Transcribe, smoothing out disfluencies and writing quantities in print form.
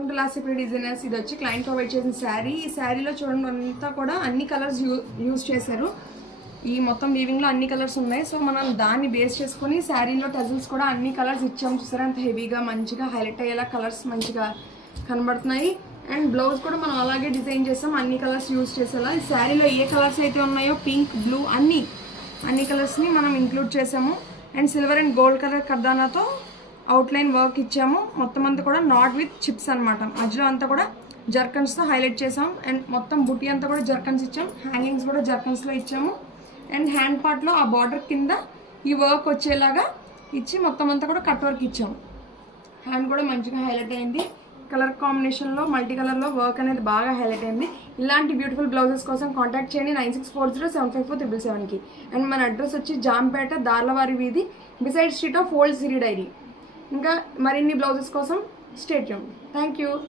Welcome to last secrete designers. ఇది వచ్చి client provide చేసిన శారీ. ఈ శారీలో చూడండి అంతా కూడా అన్ని కలర్స్ యూజ్ చేశారు. ఈ మొత్తం వీవింగ్లో అన్ని కలర్స్ ఉన్నాయి. సో మనం దాన్ని బేస్ చేసుకుని శారీలో టజిల్స్ కూడా అన్ని కలర్స్ ఇచ్చాము. చూసారా అంత హెవీగా మంచిగా హైలైట్ అయ్యేలా కలర్స్ మంచిగా కనబడుతున్నాయి. అండ్ బ్లౌజ్ కూడా మనం అలాగే డిజైన్ చేసాం, అన్ని కలర్స్ యూజ్ చేసేలా. ఈ శారీలో ఏ కలర్స్ అయితే ఉన్నాయో పింక్, బ్లూ అన్ని కలర్స్ని మనం ఇంక్లూడ్ చేసాము. And silver and gold colour కర్దానాతో అవుట్లైన్ వర్క్ ఇచ్చాము. మొత్తం అంతా కూడా నాట్ విత్ చిప్స్ అనమాట. మధ్యలో అంతా కూడా జర్కన్స్తో హైలైట్ చేసాం. అండ్ మొత్తం బుట్టి అంతా కూడా జర్కన్స్ ఇచ్చాం. హ్యాంగింగ్స్ కూడా జర్కన్స్లో ఇచ్చాము. అండ్ హ్యాండ్ పార్ట్లో ఆ బార్డర్ కింద ఈ వర్క్ వచ్చేలాగా ఇచ్చి మొత్తం అంతా కూడా కట్ వర్క్ ఇచ్చాము. హ్యాండ్ కూడా మంచిగా హైలైట్ అయింది. కలర్ కాంబినేషన్లో మల్టీ కలర్లో వర్క్ అనేది బాగా హైలైట్ అయింది. ఇలాంటి బ్యూటిఫుల్ బ్లౌజెస్ కోసం కాంటాక్ట్ చేయండి 9640754754 అండ్ మన అడ్రస్ వచ్చి జాంపేట దార్లవారి వీధి beside street of old Siri dairy. ఇంకా మరిన్ని బ్లౌజెస్ కోసం స్టే ట్యూన్. Thank you.